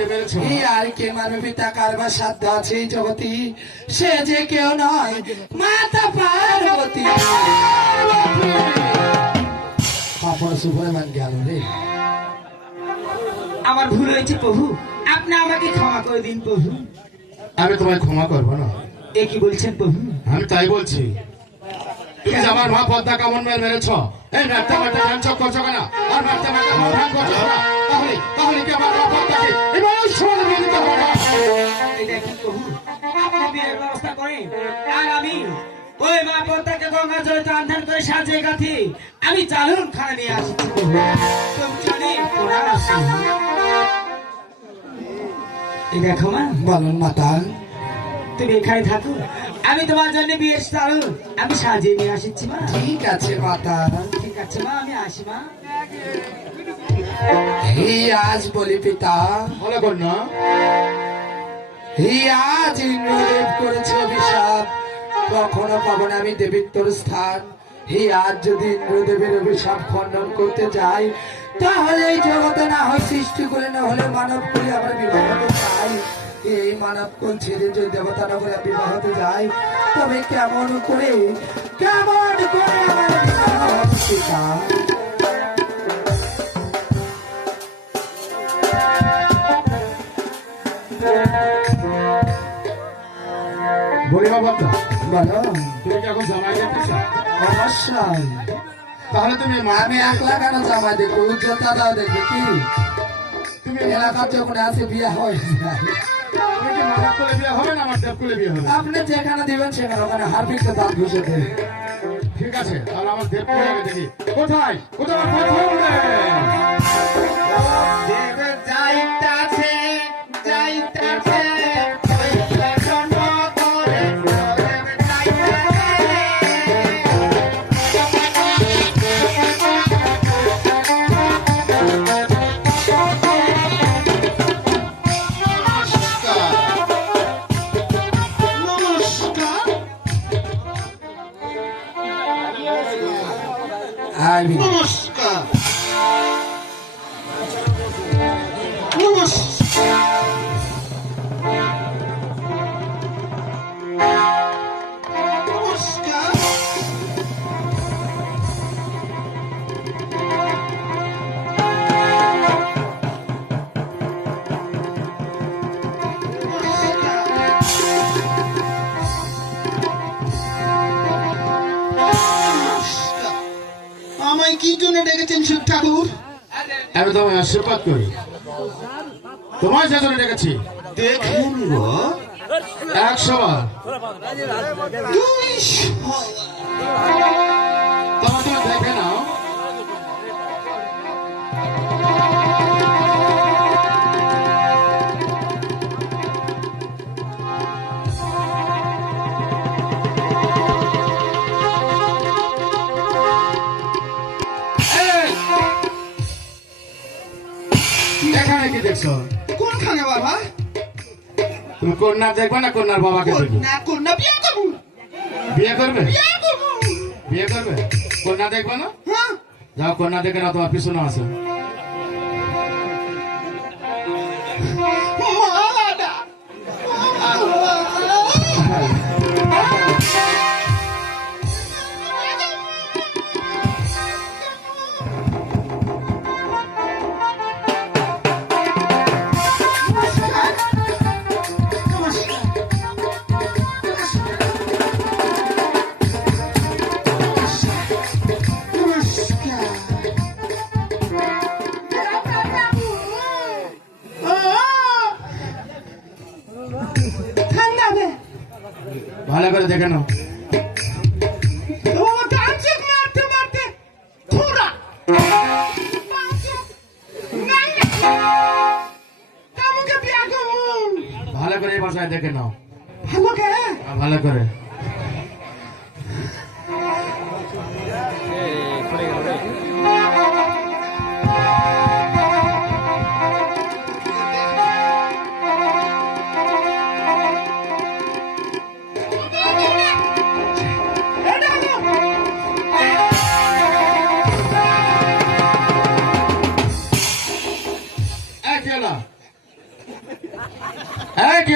মেয়েকে মেরেছো আর কে মারবে কারবার সাধ্য আছে এই জগতি? সে যে কেউ নয় মাতা পার্বতী। কাপড় সুপরে গেল রে। আমার ভুল হয়েছে প্রভু। আপনি আমাকে ক্ষমা করে দিন প্রভু। আমি তোমায় ক্ষমা করব না। এ কি বলছেন প্রভু? আমি তাই বলছি। তুমি আমার মা পদ্মা কেমন মেয়ে মেরেছ। এই চক করছ কেন? আর করছ কেন তাহলে তাহলে কি আমার মা পদ্মাকে আমি চালুন চলে ওরা দেখো মা বলুন মাতা তুমি এখানে থাকো আমি তোমার জন্য বিয়ের চালুন আমি সাজিয়ে নিয়ে আসছি মা ঠিক আছে মাতা ঠিক আছে মা আমি আসি মা আজ বলি পিতা মনে কর আজ ইন্দ্রদেব করেছে অভিশাপ। কখনো পাবো না আমি দেবিত্বর স্থান। আজ যদি ইন্দ্রদেবের অভিশাপ খণ্ডন করতে যাই, তাহলে এই জগতে না হয় সৃষ্টি করে, না হলে মানব আমরা বিবাহ চাই। এই মানব কোন ছেড়ে যদি দেবতা নগরে বিবাহ হতে যাই, তবে কেমন করে কেমন করে আমার বিবাহ পদ্মা বলো তুমি কি এখন জামাই দেখতেছ অবশ্যই। তাহলে তুমি মা আমি একলা কেন জামা দেখব? উজ্জ্বলতা দাও দেখবে কি? তুমি এলাকার যখন আসে বিয়ে হয় আপনি যেখানে দিবেন সেখানে ওখানে হারপিকটা দাঁত ঘুষে দেবে। ঠিক আছে তাহলে আমার দেব দেখি। কোথায়? কোথায়? আমি নমস্কার কি ডেকেছেন শিব ঠাকুর। আমি তোমায় আশীর্বাদ করি। তোমায় সেজন্য ডেকেছি। দেখেন গো। একশো বার। দুইশো তুমি দেখে নাও। কোনখানে বাবা? তুমি কন্যা দেখবে না কন্যার বাবাকে দেখবে? কন্যা বিয়ে করব। বিয়ে করবে? বিয়ে বিয়ে করবে? কন্যা দেখবে না? হ্যাঁ। যাও কন্যা দেখে না তোমার পিছনে আছে। ভালো করে দেখে নাও।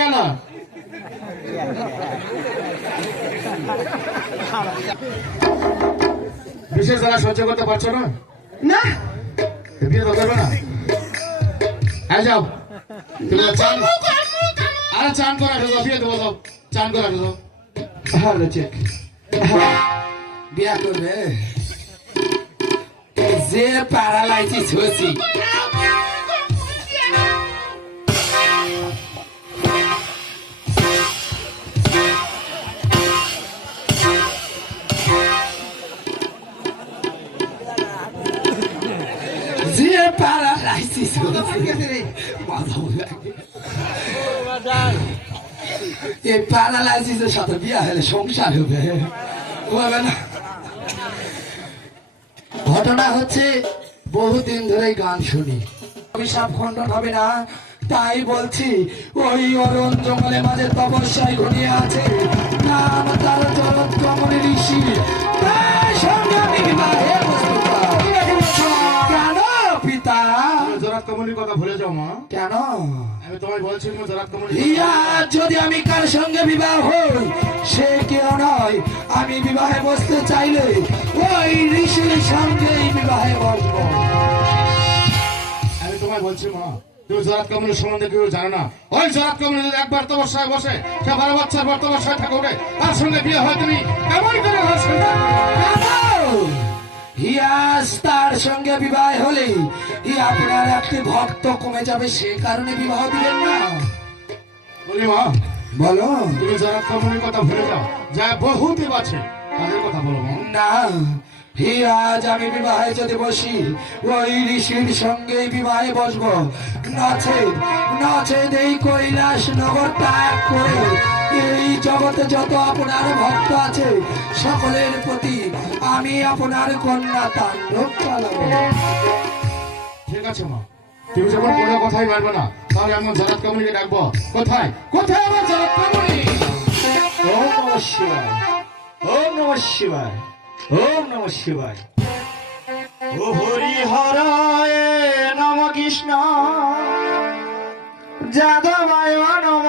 হ্যাঁ কি হলো বিশেষ যারা সহ্য করতে পারছ না? না। বিয়ে তো করবে না। হ্যাঁ যাও। তুমি চান আরে চান করে আসো বিয়ে দেবো যাও চান করে আসো হ্যালো চেক বিয়া করবে? যে প্যারালাইসিস হয়েছি। এই প্যারালাইসিসের সাথে বিয়া হলে সংসার হবে। ঘটনা হচ্ছে, বহুদিন ধরে গান শুনি। অভিশাপ খণ্ডন হবে না, তাই বলছি, ওই অরণ জঙ্গলে মাঝে তপস্যায় ঘনিয়ে আছে। নাম তার জগৎ কমলে ঋষি। তার সঙ্গে তুমি কথা ভুলে যাও মা। কেন? আমি তোমায় বলছি তুমি জরাত কমলি ইয়া যদি আমি কার সঙ্গে বিবাহ হই সে কেউ নয়। আমি বিবাহে বসতে চাইলে ওই ঋষির সঙ্গেই বিবাহে বসবো। আমি তোমায় বলছি মা তুমি জরাত কমলের সম্বন্ধে কেউ জানো না। ওই জরাত যদি একবার তপস্যায় বসে সে বারো বছর তপস্যায় থাকে ওঠে তার সঙ্গে বিয়ে হয় তুমি কেমন করে? ইয়াস তার সঙ্গে বিবাহ হলে ই আপনার একটি ভক্ত কমে যাবে সে কারণে বিবাহ না। বলি মা বলো। তুমি কমলের কথা ভুলে যাও যা বহুতে আছে তাদের কথা বলো না আজ আমি বিবাহে যদি বসি ওই ঋষির সঙ্গে বিবাহে বসবো। নচেত নচেত এই কৈলাস নগর ত্যাগ করে। এই জগতে যত আপনার ভক্ত আছে সকলের প্রতি আমি আপনার কন্যা তাণ্ডব চালাবো ঠিক আছে মা। তুমি যখন কোনো কথাই মারবে না তাহলে আমি জরাত কমলিকে ডাকবো। কোথায়? কোথায় আমার জরাত কমলি ওম নম শিবায়। ওম নম শিবায়। ওম নম শিবায়। ও হরি হরায় নম কৃষ্ণ। যাদবায় নম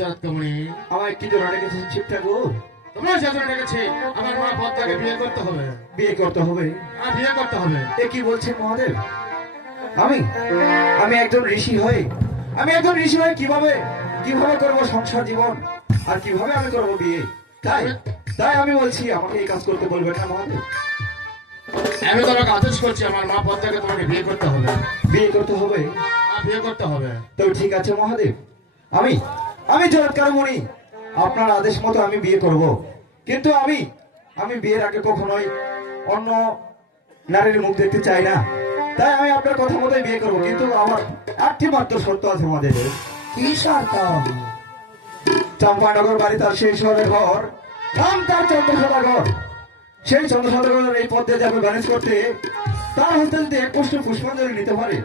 আশীর্বাদ করে জরাত কমলি আমার কি জন্য রেখেছেন শিব ঠাকুর। তোমরা যেজন রেখেছি আমার মা পদ্মাকে বিয়ে করতে হবে। বিয়ে করতে হবে? আর বিয়ে করতে হবে। এ কি বলছেন মহাদেব? আমি? আমি একজন ঋষি হয়ে আমি একজন ঋষি হয়ে কীভাবে কীভাবে করব সংসার জীবন? আর কীভাবে আমি করব বিয়ে? তাই তাই আমি বলছি আমাকে এই কাজ করতে বলবেন না মহাদেব। আমি তোমাকে আদেশ করছি আমার মা পদ্মাকে তোমাকে বিয়ে করতে হবে। বিয়ে করতে হবে? বিয়ে করতে হবে। তো ঠিক আছে মহাদেব। আমি আমি জয়ৎকার মনি আপনার আদেশ মতো আমি বিয়ে করব। কিন্তু আমি আমি বিয়ের আগে কখনোই অন্য নারীর মুখ দেখতে চাই না। তাই আমি আপনার কথা মতোই বিয়ে করব কিন্তু আমার আটটি মাত্র সত্য আছে আমাদের। কি শর্ত? চম্পানগর বাড়ি তার সেই শহরের ঘর নাম তার চন্দ্রসদা ঘর। সেই ঘরের এই পথে যাবে ম্যানেজ করতে তার হতে যদি এক কষ্ট পুষ্পাঞ্জলি নিতে পারে।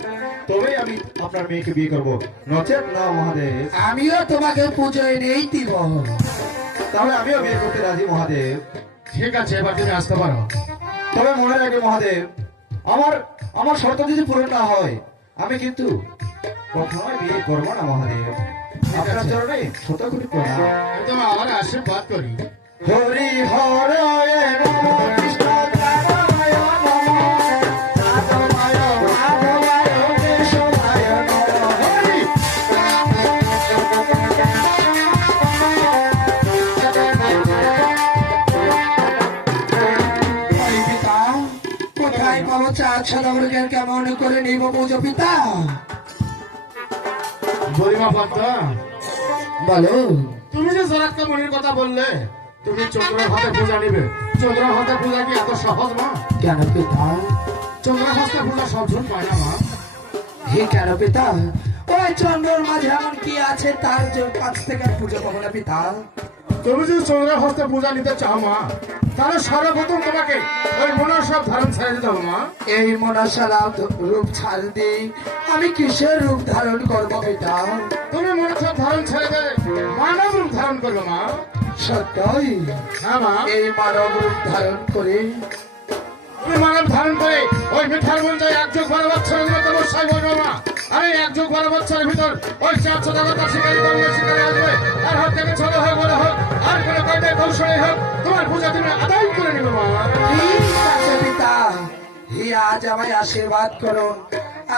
তবেই আমি আপনার মেয়েকে বিয়ে করব। নচেত না মহাদেব। আমিও তোমাকে পুজোয় নেই দিব। তাহলে আমিও বিয়ে করতে রাজি মহাদেব। ঠিক আছে এবার তুমি আসতে পারো। তবে মনে রাখবে মহাদেব আমার আমার শর্ত যদি পূরণ না হয় আমি কিন্তু কখনোই বিয়ে করব না মহাদেব। আপনার চরণে শত কোটি প্রণাম। আমি তোমার আবার আশীর্বাদ করি। হরি হরি পাবো চার সদাবর্গের কেমন করে নিব পুজো পিতা? গরিমা পদ্মা বলো। তুমি যে জরাতকা মনির কথা বললে তুমি চন্দ্রের হাতে পূজা নিবে। চন্দ্রের হাতে পূজা কি এত সহজ মা? কেন পিতা? চন্দ্রের হাতে পূজা সব ঝুট পায় না মা। হে কেন পিতা? ওই চন্দ্রর মাঝে এমন কি আছে তার যে কাছ থেকে পুজো পাবো না পিতা? তুমি যদি চন্দ্রের হস্তে পূজা নিতে চাও মা তাহলে সর্বপ্রথম তোমাকে ওই সব ধারণ ছেড়ে দিতে হবে মা। এই রূপ ছাড় দি আমি কিসের রূপ ধারণ করব পিতা? তুমি সব ধারণ ছেড়ে দেবে মানব রূপ ধারণ করবে মা। সত্যই। হ্যাঁ এই মানব রূপ ধারণ করে মানব ধারণ করে ওই মিঠার মঞ্চে এক যুগ বারো বছরের মতো অবশ্যই বলব মা। আরে এক যুগ বারো বছরের ভিতর ওই চার সদাগতা শিকারী কর্মের শিকারী আসবে। আর হাত থেকে ছোট হোক বড় হোক আর কোনো কয়টায় কৌশলে হোক তোমার পূজা তুমি আদায় করে নিবে মা। ঠিক আছে পিতা। হি আজ আমায় আশীর্বাদ করুন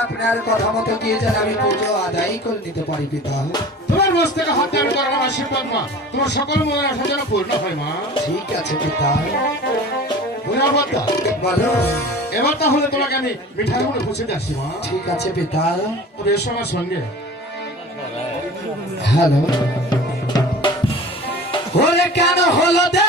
আপনার কথা মতো গিয়ে যেন আমি পুজো আদায় করে নিতে পারি পিতা। বস থেকে হাত করলাম আশীর্বাদ মা তোমার সকল মনের আশা যেন পূর্ণ হয় মা। ঠিক আছে পিতা। বুঝা বলো এবার তাহলে তোমাকে আমি মিঠাই আসি মা। ঠিক আছে পিতা। তবে এসো আমার সঙ্গে। হ্যালো। ওরে কেন হলো দে